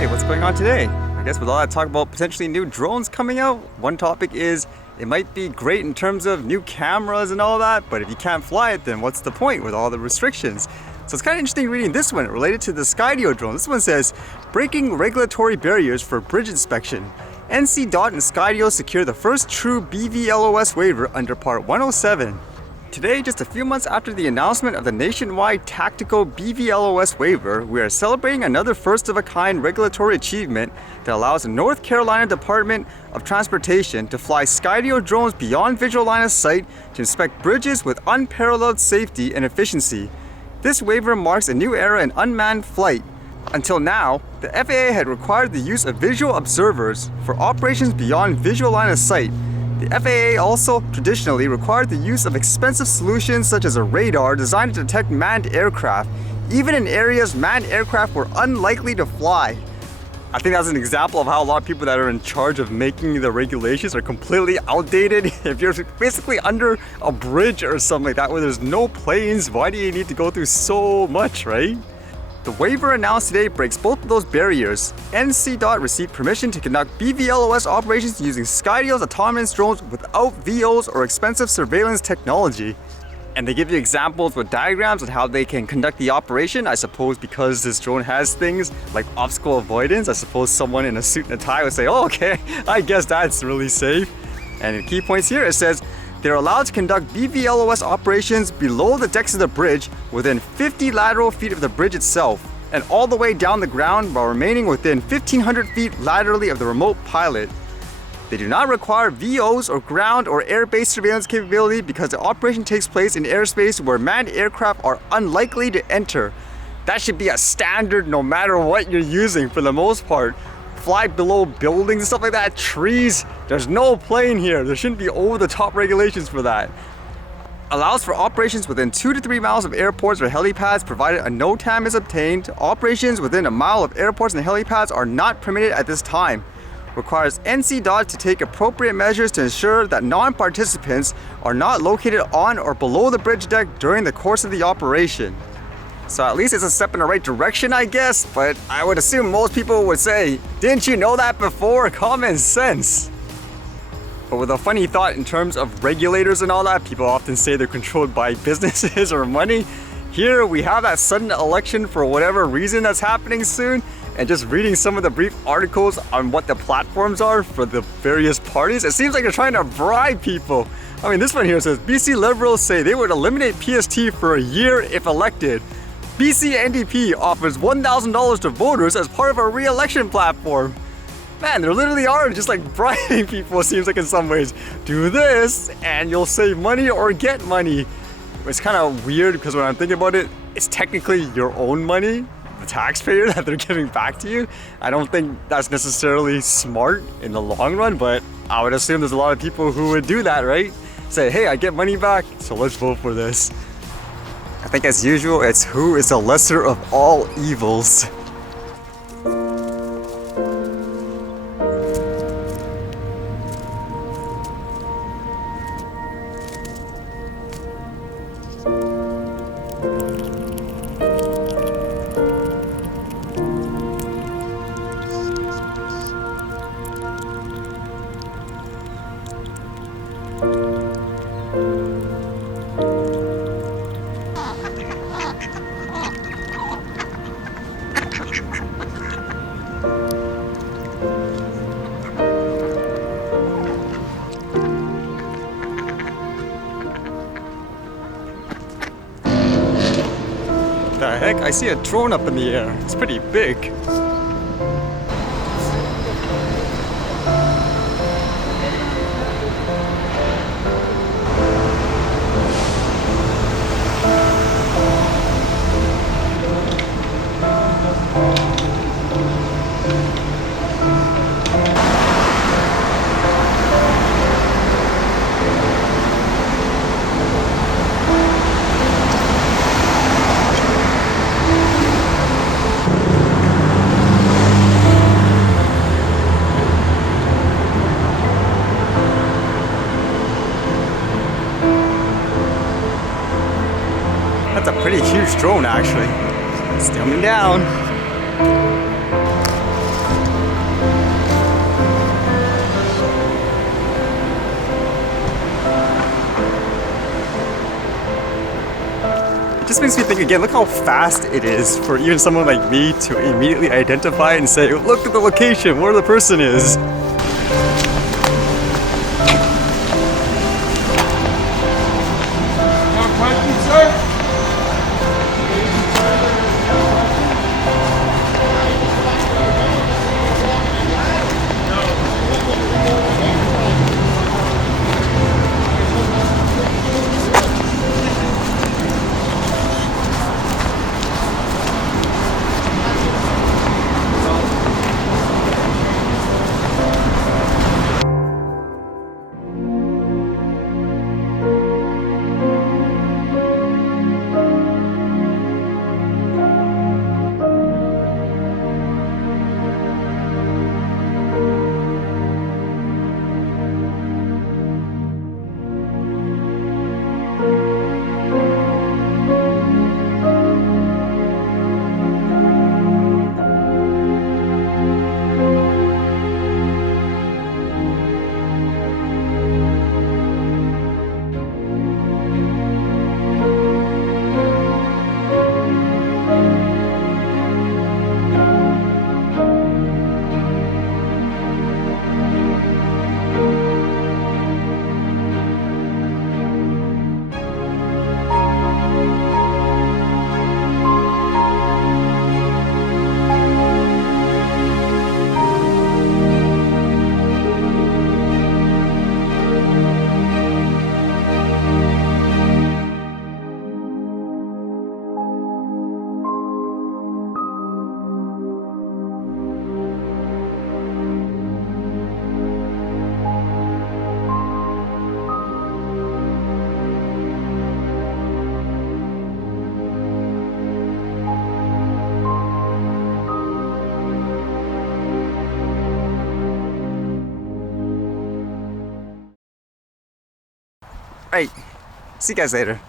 Hey, what's going on today? I guess with all that talk about potentially new drones coming out, one topic is it might be great in terms of new cameras and all that, but if you can't fly it, then what's the point with all the restrictions? So it's kind of interesting reading this one related to the Skydio drone. This one says, breaking regulatory barriers for bridge inspection. NC-DOT and Skydio secure the first true BVLOS waiver under Part 107. Today, just a few months after the announcement of the nationwide tactical BVLOS waiver, we are celebrating another first-of-a-kind regulatory achievement that allows the North Carolina Department of Transportation to fly Skydio drones beyond visual line of sight to inspect bridges with unparalleled safety and efficiency. This waiver marks a new era in unmanned flight. Until now, the FAA had required the use of visual observers for operations beyond visual line of sight. The FAA also traditionally required the use of expensive solutions such as a radar designed to detect manned aircraft, even in areas manned aircraft were unlikely to fly. I think that's an example of how a lot of people that are in charge of making the regulations are completely outdated. If you're basically under a bridge or something like that where there's no planes, why do you need to go through so much, right? The waiver announced today breaks both of those barriers. NC-DOT received permission to conduct BVLOS operations using Skydio's autonomous drones without VOs or expensive surveillance technology. And they give you examples with diagrams on how they can conduct the operation. I suppose because this drone has things like obstacle avoidance, I suppose someone in a suit and a tie would say, oh, okay, I guess that's really safe. And the key points here, it says, they're allowed to conduct BVLOS operations below the decks of the bridge within 50 lateral feet of the bridge itself and all the way down the ground while remaining within 1,500 feet laterally of the remote pilot. They do not require VOs or ground or air-based surveillance capability because the operation takes place in airspace where manned aircraft are unlikely to enter. That should be a standard no matter what you're using for the most part. Fly below buildings and stuff like that, trees. There's no plane here. There shouldn't be over-the-top regulations for that. Allows for operations within 2 to 3 miles of airports or helipads provided a NOTAM is obtained. Operations within a mile of airports and helipads are not permitted at this time. Requires NC-DOT to take appropriate measures to ensure that non-participants are not located on or below the bridge deck during the course of the operation. So at least it's a step in the right direction, I guess, but I would assume most people would say, didn't you know that before? Common sense. But with a funny thought in terms of regulators and all that, people often say they're controlled by businesses or money. Here we have that sudden election for whatever reason that's happening soon, and just reading some of the brief articles on what the platforms are for the various parties, it seems like they're trying to bribe people. I mean, this one here says, BC Liberals say they would eliminate PST for a year if elected. BC NDP offers $1,000 to voters as part of a re-election platform. Man, there literally are just like bribing people, it seems like in some ways. Do this and you'll save money or get money. It's kind of weird because when I'm thinking about it, it's technically your own money, the taxpayer, that they're giving back to you. I don't think that's necessarily smart in the long run, but I would assume there's a lot of people who would do that, right? Say, hey, I get money back, so let's vote for this. I think as usual, it's who is the lesser of all evils. The heck? I see a drone up in the air. It's pretty big. That's a pretty huge drone, actually. It's coming down. just makes me think again, look how fast it is for even someone like me to immediately identify and say, look at the location, where the person is. Right, see you guys later.